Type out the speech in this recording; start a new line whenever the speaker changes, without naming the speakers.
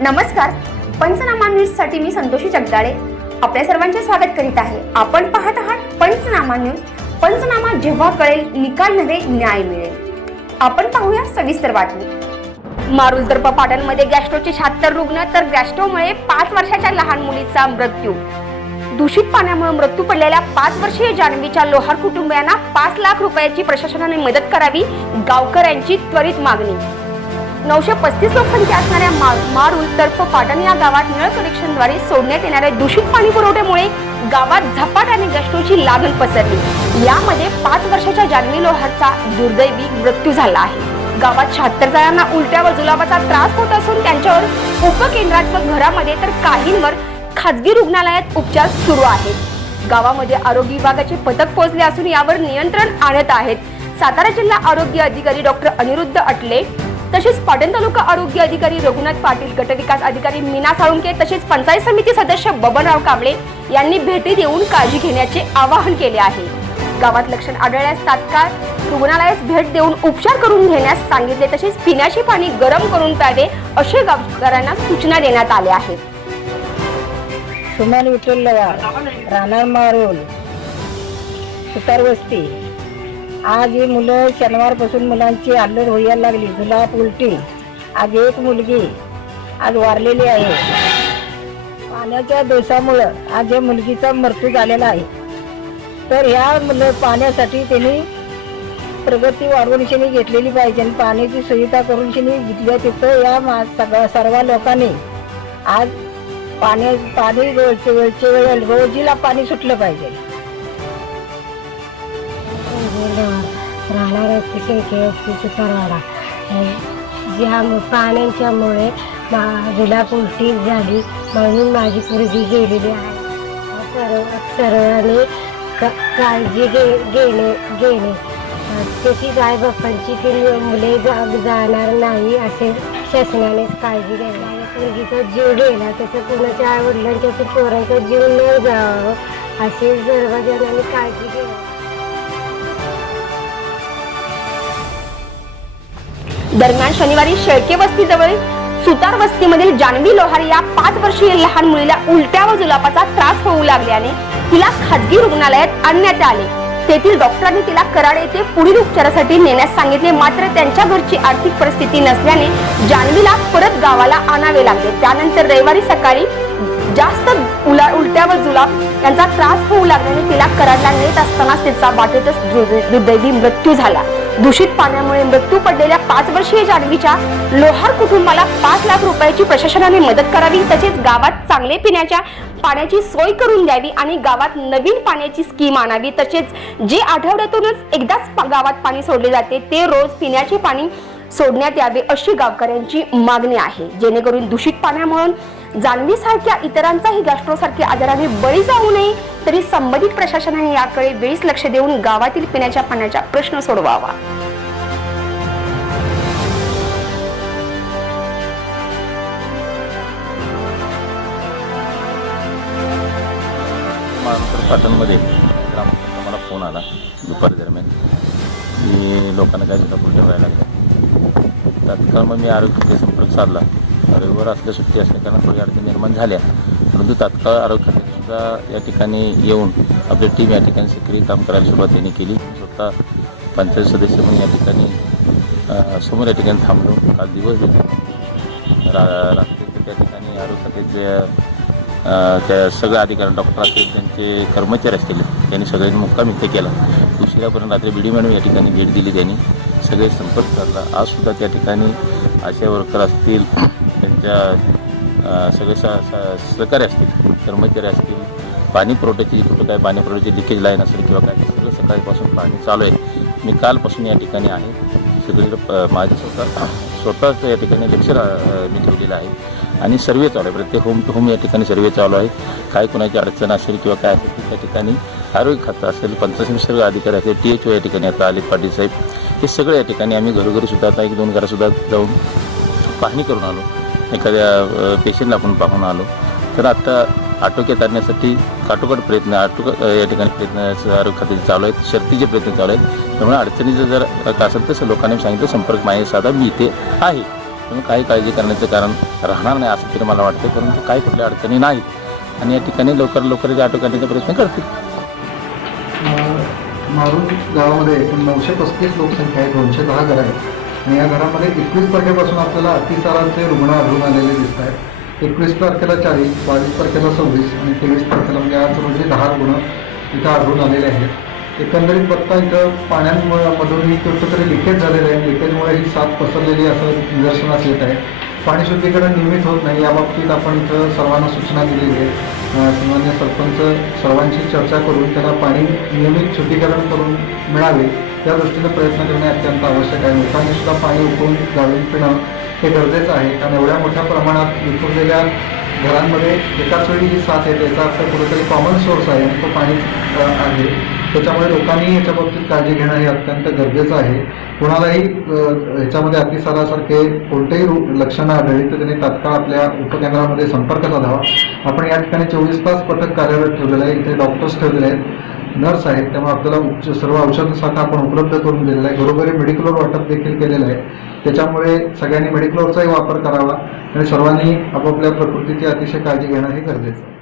नमस्कार. पंचनामा न्यूजसाठी मी संतोषी जगदाळे. आपल्या सर्वांचे स्वागत करीत आहे. आपण पाहत आहात पंचनामा न्यूज. पंचनामा जेव्हा कळेल निकाल नव्हे न्याय मिळेल. आपण पाहूया सविस्तर बातमी. मारुल पाटणमध्ये गॅस्ट्रोचे शहात्तर रुग्ण तर गॅस्ट्रोमुळे पाच वर्षाच्या लहान मुलीचा मृत्यू. दूषित पाण्यामुळे मृत्यू पडलेल्या पाच वर्षीय जान्हवीच्या लोहार कुटुंबियांना पाच लाख रुपयाची प्रशासनाने मदत करावी गावकऱ्यांची त्वरित मागणी. नऊशे पस्तीस लोकसंख्या असणाऱ्या मा- मारुल तर्फ पाटण या गावात नळ कनेक्शनद्वारे सोडण्यात येणाऱ्या दूषित पाणी पुरवठ्यामुळे गावात झपाट्याने गॅस्ट्रोची लागण पसरली. यामध्ये पाच वर्षाच्या जान्हवी लोहारचा दुर्दैवी मृत्यू झाला आहे. गावात शहात्तर जणांना उलट्या व जुलाबाचा त्रास होत असून त्यांच्यावर उपकेंद्रात व घरामध्ये तर काहींवर खाजगी रुग्णालयात उपचार सुरू आहेत. गावामध्ये आरोग्य विभागाचे पथक पोहोचले असून यावर नियंत्रण आणत आहेत. सातारा जिल्हा आरोग्य अधिकारी डॉक्टर अनिरुद्ध अटले तसेच पाटण तालुका आरोग्य अधिकारी रघुनाथ पाटील गटविकास अधिकारी मीना साळुंके तसेच पंचायत समिती सदस्य बबनराव कांबळे यांनी भेटी देऊन काळजी घेण्याचे आवाहन केले आहे. गावात लक्षण आढळल्यास तात्काळ रुग्णालयास भेट देऊन उपचार करून घेण्यास सांगितले तसेच पिण्याचे पाणी गरम करून प्यावे असे गावकऱ्यांना सूचना देण्यात आल्या आहेत.
सुमन विठ्ठल लवार राहणार मारोल सुतार वस्ती. आज ही मुलं शनिवारपासून मुलांची आल्लड व्हायला लागली. जुलाब उलटी. आज एक मुलगी आज वारलेली आहे. पाण्याच्या दोषामुळं आज या मुलगीचा मृत्यू झालेला आहे. तर ह्या मुलं पाण्यासाठी त्यांनी प्रगती वाढवणशिनी घेतलेली पाहिजे आणि पाण्याची सुविधा करून शिनी घेतल्या तिथं या मा सगळ्या सर्व लोकांनी आज पाणी पाणी वेळचे वेळचे वेळ रोजीला पाणी सुटलं पाहिजे.
राहणाऱ्या खेळची सुपरवाडा ज्या पाण्याच्यामुळे जुलाब उलटी झाली. म्हणून माझी पूर्वी गेलेली आहे. सर्व सर्वांनी का काळजी घे घेणे घेणे. त्याची गाय बाप्पांची ती मुले जा- जाणार नाही असे शासनानेच काळजी घ्यायला मुलगीचा जीव गेला. तसं कुणाच्या आई वडिलांच्या पोरांचा जीव न जावं असे सर्वजणांनी काळजी घ्यावी.
दरम्यान शनिवारी शेळके वस्तीजवळ सुतार वस्तीमधील जान्हवी लोहार या पाच वर्षीय लहान मुलीला उलट्या व जुलापाचा त्रास होऊ लागल्याने तिला खाजगी रुग्णालयात आणण्यात आले. तेथील डॉक्टरांनी तिला कराड येथे पुढील उपचारासाठी नेण्यास सांगितले. मात्र त्यांच्या घरची आर्थिक परिस्थिती नसल्याने जान्हवीला परत गावाला आणावे लागले. त्यानंतर रविवारी सकाळी जास्त उला उलट्या व जुलाब यांचा त्रास होऊ लागल्याने तिला कराडला नेत असतानाच तिचा वाटेतच दुर्दैवी मृत्यू झाला. दूषित पाण्यामुळे मृत्यू पडलेल्या पाच वर्षीय जानवीच्या लोहार कुटुंबाला पाच लाख रुपयाची प्रशासनाने मदत करावी तसेच गावात चांगले पिण्याच्या पाण्याची सोय करून द्यावी आणि गावात नवीन पाण्याची स्कीम आणावी. तसेच जे आठवड्यातूनच एकदाच गावात पाणी सोडले जाते ते रोज पिण्याचे पाणी सोडण्यात यावे अशी गावकऱ्यांची मागणी आहे. जेणेकरून दूषित पाण्यामुळे जान्हवी सारख्या इतरांचाही गॅस्ट्रोसारखे आजाराने बळी जाऊ नये तरी संबंधित प्रशासनाने याकडे वेळीच लक्ष देऊन गावातील पिण्याच्या पाण्याचा प्रश्न सोडवावा.
पाटणमध्ये ग्रामस्थांचा मला फोन आला दुपारी दरम्यान. की लोकांना काय सुद्धा ठेवायला व्हायला लागल्या तात्काळ मग मी आरोग्य संपर्क साधला. रविवार असल्या सुट्टी असल्या कारण थोडी अडचणी निर्माण झाल्या. परंतु तात्काळ आरोग्य सुद्धा या ठिकाणी येऊन आपली टीम या ठिकाणी सक्रिय काम करायला सुरुवात त्यांनी केली. स्वतः पंचायत सदस्य म्हणून या ठिकाणी समोर या ठिकाणी थांबलो. काल दिवस रा रात्री त्या ठिकाणी आरोग्य खात्याचे त्या सगळ्या अधिकारी डॉक्टर असतील त्यांचे कर्मचारी असतील त्यांनी सगळ्यांनी मुक्काम इथे केला. उशिरापर्यंत रात्री बी डी मॅडम या ठिकाणी भेट दिली त्यांनी. सगळे संपर्क साधला. आजसुद्धा त्या ठिकाणी आशा वर्कर असतील त्यांच्या सगळे स सहकारी असतील कर्मचारी असतील पाणी पुरवठ्याची कुठं काय पाणी पुरवठ्याची लिकेज लाईन असेल किंवा काय सगळं सकाळीपासून पाणी चालू आहे. मी कालपासून या ठिकाणी आहे. सगळीकडे माझं स्वतः स्वतःच या ठिकाणी लेक्चर मी ठेवलेलं आहे. आणि सर्वे चालू आहे. प्रत्येक होम टू होम या ठिकाणी सर्वे चालू आहे. काय कोणाची अडचण असेल किंवा काय असेल त्या ठिकाणी आरोग्य खातं असेल पंचायत सर्व अधिकारी असेल टी एच ओ या ठिकाणी आता आले पाटील साहेब. हे सगळे या ठिकाणी आम्ही घरोघरी सुद्धा आता एक दोन घरासुद्धा जाऊन पाहणी करून आलो. एखाद्या पेशंटला आपण पाहून आलो. तर आता आटोक्यात आणण्यासाठी काटोकाट प्रयत्न आटोक या ठिकाणी प्रयत्न आरोग्य खात्याचे चालू आहेत शर्तीचे प्रयत्न चालू आहेत. त्यामुळे अडचणीचं जर का असेल तसं लोकांनी सांगितलं संपर्क माहिती साधा मी इथे आहे. म्हणून काही काळजी करण्याचं कारण राहणार नाही असं तरी मला वाटतं परंतु काही कुठल्या अडचणी नाहीत. आणि या ठिकाणी लवकर लवकर जे आटो करण्याचा प्रयत्न करतील.
मारुती गावामध्ये एकूण नऊशे पस्तीस लोकसंख्या आहे दोनशे दहा घर आहेत. आणि या घरामध्ये एकवीस तारखेपासून आपल्याला अतिसाराचे रुग्ण आढळून आलेले दिसत आहेत. एकवीस तारखेला चाळीस बावीस तारखेला सव्वीस आणि तेवीस तारखेला म्हणजे आज रोजी दहा रुग्ण इथं आढळून आलेले आहेत. एकंदरीत बघता इथं पाण्यामधून कुठंतरी लिकेज झालेलं आहे. लिकेजमुळे ही साथ पसरलेली असं निदर्शनास येत आहे. पाणी शुद्धीकरण नियमित होत नाही. याबाबतीत आपण इथं सर्वांना सूचना दिलेली आहे. सामान्य सरपंच सर्वांची चर्चा करून त्याला पाणी नियमित शुद्धीकरण करून मिळावे या दृष्टीनं प्रयत्न करणे अत्यंत आवश्यक आहे. लोकांनी सुद्धा पाणी उकळून जाळून पिणं हे गरजेचं आहे. कारण एवढ्या मोठ्या प्रमाणात विखुरलेल्या घरांमध्ये एकाच वेळी जी साथ आहे त्याचा अर्थ कुठेतरी कॉमन सोर्स आहे. तो पाणी आहे. त्याच्यामुळे लोकांनी याच्या बाबतीत काळजी घेणं हे अत्यंत गरजेचं आहे. कुणालाही ह्याच्यामध्ये अतिसारासारखे कोणतेही रु- लक्षणं आढळली तर त्यांनी तात्काळ आपल्या उपकेंद्रामध्ये संपर्क साधावा. आपण या ठिकाणी चोवीस तास पथक कार्यरत ठेवलेलं आहे. इथे डॉक्टर्स ठेवलेले आहेत. नर्स आहेत त्यामुळे आपल्याला उच्च सर्व औषध साठा आपण उपलब्ध करून दिलेला आहे. घरोघरी मेडिकलवर वाटप देखील केलेलं आहे. त्याच्यामुळे सगळ्यांनी मेडिकलवरचाही वापर करावा आणि सर्वांनी आपापल्या प्रकृतीची अतिशय काळजी घेणं हे गरजेचं आहे.